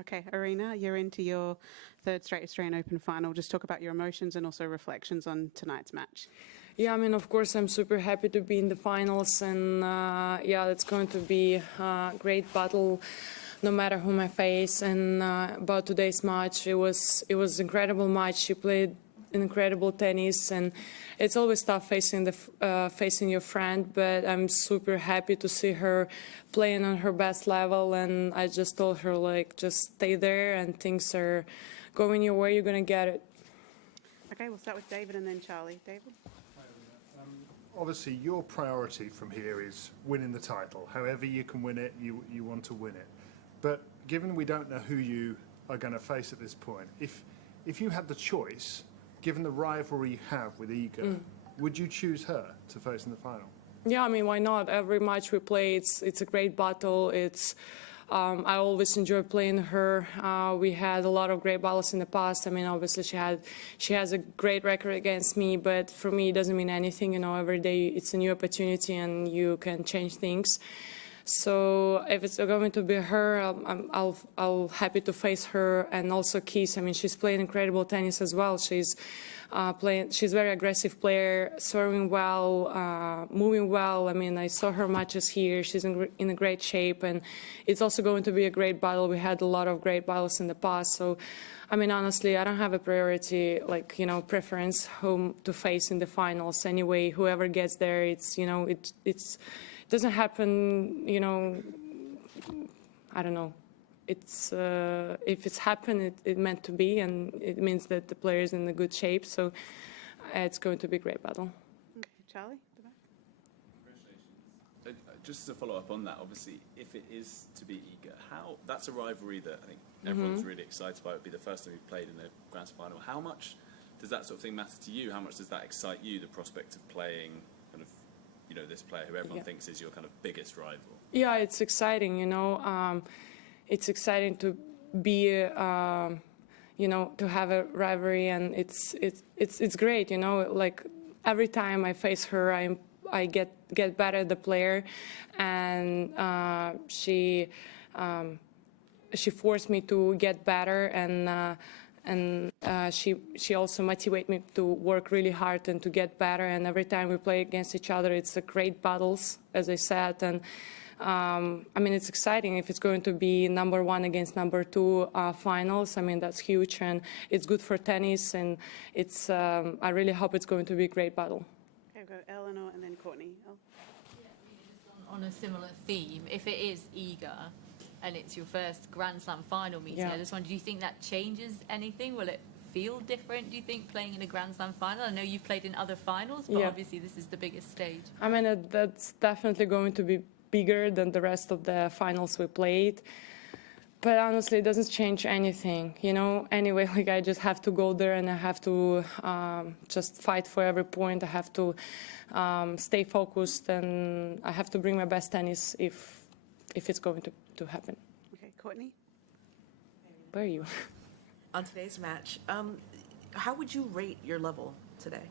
Okay, Aryna, you're into your third straight Australian Open final. Just talk about your emotions and also reflections on tonight's match. Yeah, I mean, of course, I'm super happy to be in the finals, and yeah, it's going to be a great battle, no matter whom I face. And about today's match, it was incredible match. She played incredible tennis, and it's always tough facing your friend. But I'm super happy to see her playing on her best level. And I just told her, like, just stay there, and things are going your way. You're gonna get it. Okay, we'll start with David and then Charlie. David. Obviously, your priority from here is winning the title. However you can win it, you want to win it. But given we don't know who you are going to face at this point, if you had the choice, given the rivalry you have with Iga, would you choose her to face in the final? Yeah, I mean, why not? Every match we play, it's a great battle. I always enjoy playing her. We had a lot of great battles in the past. I mean, obviously she has a great record against me, but for me it doesn't mean anything. You know, every day it's a new opportunity and you can change things. So if it's going to be her, I'll happy to face her, and also Keys. I mean, she's playing incredible tennis as well. She's a very aggressive player, serving well, moving well. I mean, I saw her matches here. She's in a great shape, and it's also going to be a great battle. We had a lot of great battles in the past. So, I mean, honestly, I don't have a priority, like, you know, preference whom to face in the finals. Anyway, whoever gets there, it's, you know, it doesn't happen, you know, I don't know. It's if it's happened, it meant to be, and it means that the player is in a good shape. So it's going to be a great battle. Okay, Charlie. Congratulations. Just to follow up on that, obviously, if it is to be Iga, that's a rivalry that I think everyone's really excited about. It would be the first time you've played in the Grand Slam final. How much does that sort of thing matter to you? How much does that excite you? The prospect of playing kind of, you know, this player who everyone thinks is your kind of biggest rival. Yeah, it's exciting. You know. It's exciting to be, you know, to have a rivalry, and it's great, you know. Like every time I face her, I get better at the player, and she forced me to get better, and she also motivates me to work really hard and to get better. And every time we play against each other, it's a great battles, as I said, and. I mean, it's exciting if it's going to be #1 against #2 finals. I mean, that's huge, and it's good for tennis, and it's. I really hope it's going to be a great battle. Okay, we'll go Eleanor and then Courtney. Yeah, on a similar theme, if it is Iga and it's your first Grand Slam final meeting, I just wonder, do you think that changes anything? Will it feel different, do you think, playing in a Grand Slam final? I know you've played in other finals, but obviously this is the biggest stage. I mean, that's definitely going to be bigger than the rest of the finals we played, but honestly, it doesn't change anything, you know. Anyway, like, I just have to go there, and I have to just fight for every point. I have to stay focused, and I have to bring my best tennis if it's going to happen. Okay, Courtney. Where are you? On today's match, how would you rate your level today?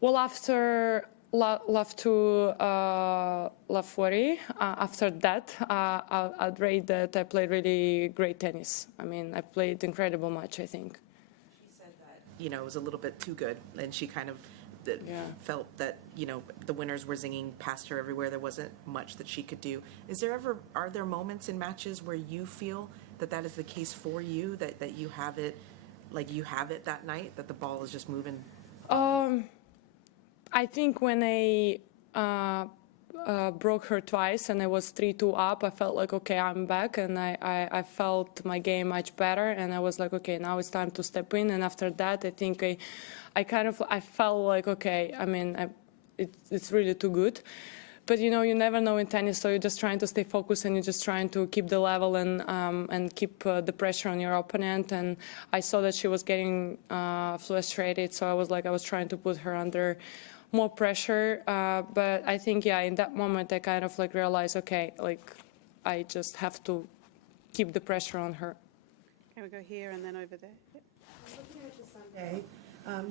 Well, after love to love 40. After that, I'd rate that I played really great tennis. I mean, I played incredible match, I think. She said that, you know, it was a little bit too good, and she kind of felt that, you know, the winners were zinging past her everywhere. There wasn't much that she could do. Are there moments in matches where you feel that that is the case for you, that you have it, like you have it that night, that the ball is just moving? I think when I broke her twice and I was 3-2 up, I felt like, okay, I'm back, and I felt my game much better, and I was like, okay, now it's time to step in. And after that, I think I felt like, okay, I mean, it's really too good. But, you know, you never know in tennis, so you're just trying to stay focused, and you're just trying to keep the level and keep the pressure on your opponent. And I saw that she was getting frustrated, so I was trying to put her under more pressure. But I think, in that moment, I kind of like realized, okay, like I just have to keep the pressure on her. Okay, we go here and then over there. Yep. Looking at this Sunday,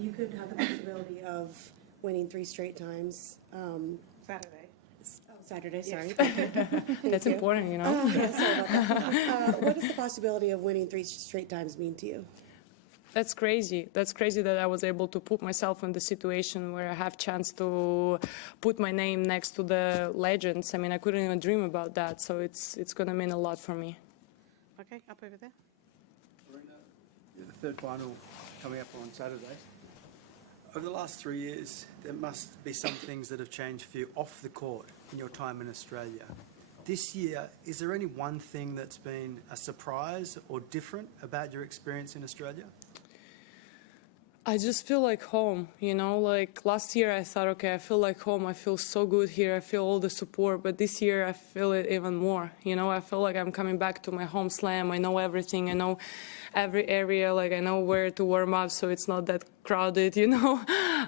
you could have the possibility of winning 3 straight times. Saturday. Saturday, sorry. Yes. That's important, you know. Yeah, sorry about that. What does the possibility of winning 3 straight times mean to you? That's crazy. That's crazy that I was able to put myself in the situation where I have chance to put my name next to the legends. I mean, I couldn't even dream about that. So it's going to mean a lot for me. Okay, up over there. The third final coming up on Saturday. Over the last 3 years, there must be some things that have changed for you off the court in your time in Australia. This year, is there any one thing that's been a surprise or different about your experience in Australia? I just feel like home, you know, like last year I thought, okay, I feel like home. I feel so good here. I feel all the support. But this year I feel it even more. You know, I feel like I'm coming back to my home slam. I know everything. I know every area. Like I know where to warm up so it's not that crowded, you know.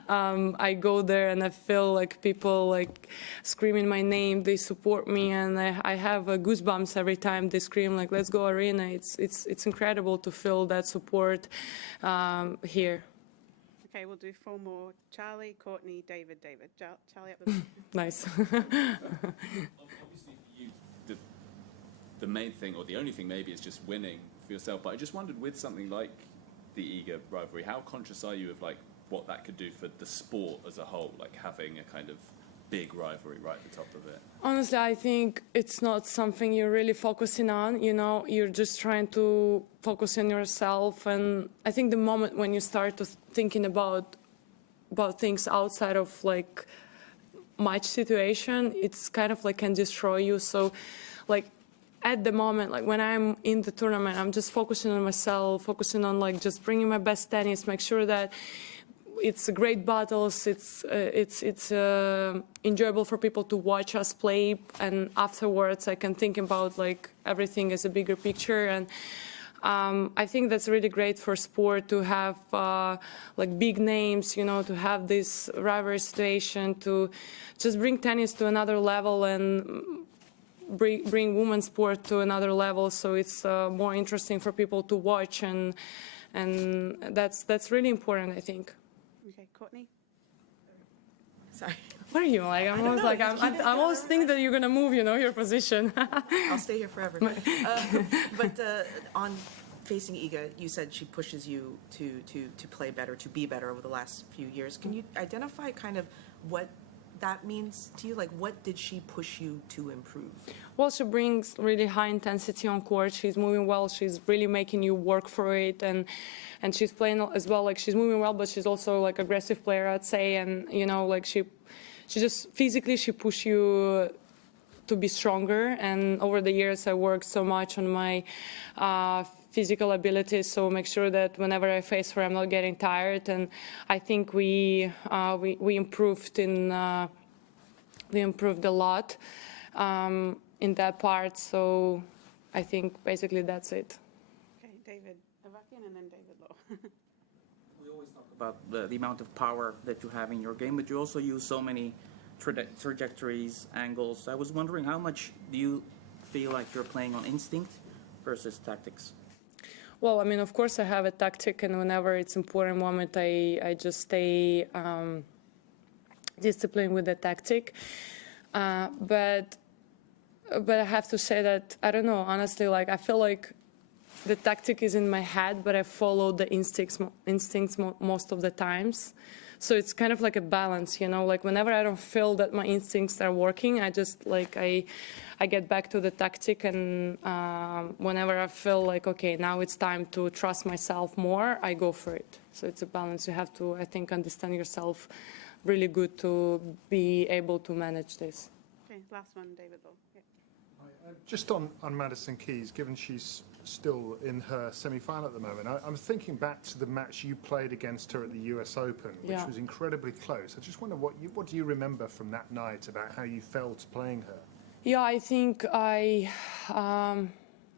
I go there and I feel like people like screaming my name. They support me and I have goosebumps every time they scream like, let's go Aryna. It's incredible to feel that support here. Okay, we'll do 4 more. Charlie, Courtney, David. Charlie up the back. Nice. Obviously, for you, the main thing, or the only thing maybe, is just winning for yourself. But I just wondered, with something like the Iga rivalry, how conscious are you of like what that could do for the sport as a whole, like having a kind of big rivalry right at the top of it? Honestly, I think it's not something you're really focusing on, you know, you're just trying to focus on yourself. And I think the moment when you start to thinking about things outside of like match situation, it's kind of like can destroy you. So like at the moment, like when I'm in the tournament, I'm just focusing on myself, focusing on like just bringing my best tennis, make sure that it's great battles. It's enjoyable for people to watch us play, and afterwards I can think about like everything as a bigger picture. And I think that's really great for sport to have like big names, you know, to have this rivalry situation, to just bring tennis to another level and bring women's sport to another level. So it's more interesting for people to watch, and that's really important, I think. Okay, Courtney. Sorry. Where are you? Like I'm always like I'm always think that you're gonna move, you know, your position. I'll stay here forever. But on facing Iga, you said she pushes you to play better, to be better over the last few years. Can you identify kind of what that means to you? Like, what did she push you to improve? Well, she brings really high intensity on court. She's moving well. She's really making you work for it, and she's playing as well. Like she's moving well, but she's also like aggressive player, I'd say. And you know, like she just physically she push you to be stronger. And over the years, I worked so much on my physical abilities, so make sure that whenever I face her, I'm not getting tired. And I think we improved we improved a lot in that part. So I think basically that's it. Okay, David Avakian and then David Law. We always talk about the amount of power that you have in your game, but you also use so many trajectories, angles. I was wondering, how much do you feel like you're playing on instinct versus tactics? Well, I mean, of course I have a tactic, and whenever it's important moment, I just stay disciplined with the tactic. But I have to say that, I don't know, honestly, like I feel like the tactic is in my head, but I follow the instincts most of the times. So it's kind of like a balance, you know, like whenever I don't feel that my instincts are working, I just like, I get back to the tactic, and whenever I feel like, okay, now it's time to trust myself more, I go for it. So it's a balance. You have to, I think, understand yourself really good to be able to manage this. Okay, last one, David Law. Yeah. Just on Madison Keys, given she's still in her semi-final at the moment, I'm thinking back to the match you played against her at the US Open, which was incredibly close. I just wonder what do you remember from that night about how you felt playing her? Yeah, I think I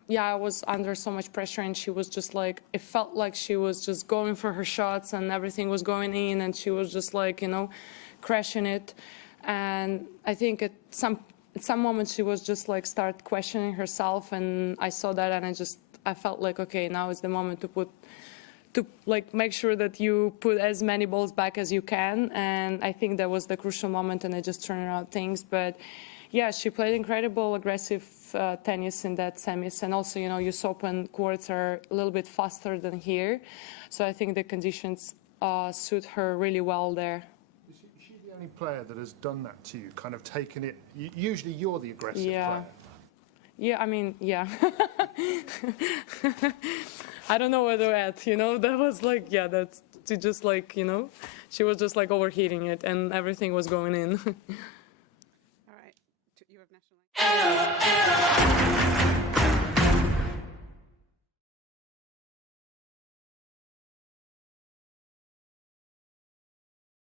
was under so much pressure, and she was just like, it felt like she was just going for her shots and everything was going in, and she was just like, you know, crashing it. And I think at some moments she was just like start questioning herself, and I saw that, and I felt like, okay, now is the moment to like make sure that you put as many balls back as you can. And I think that was the crucial moment, and I just turned around things. But Yeah, she played incredible aggressive tennis in that semis, and also, US Open courts are a little bit faster than here, so I think the conditions suit her really well there. Is she the only player that has done that to you, kind of taken it? Usually you're the aggressive player. Yeah, I mean, yeah. I don't know where they're at, that was like, that's just like, she was just like overheating it and everything was going in. All right. You have national.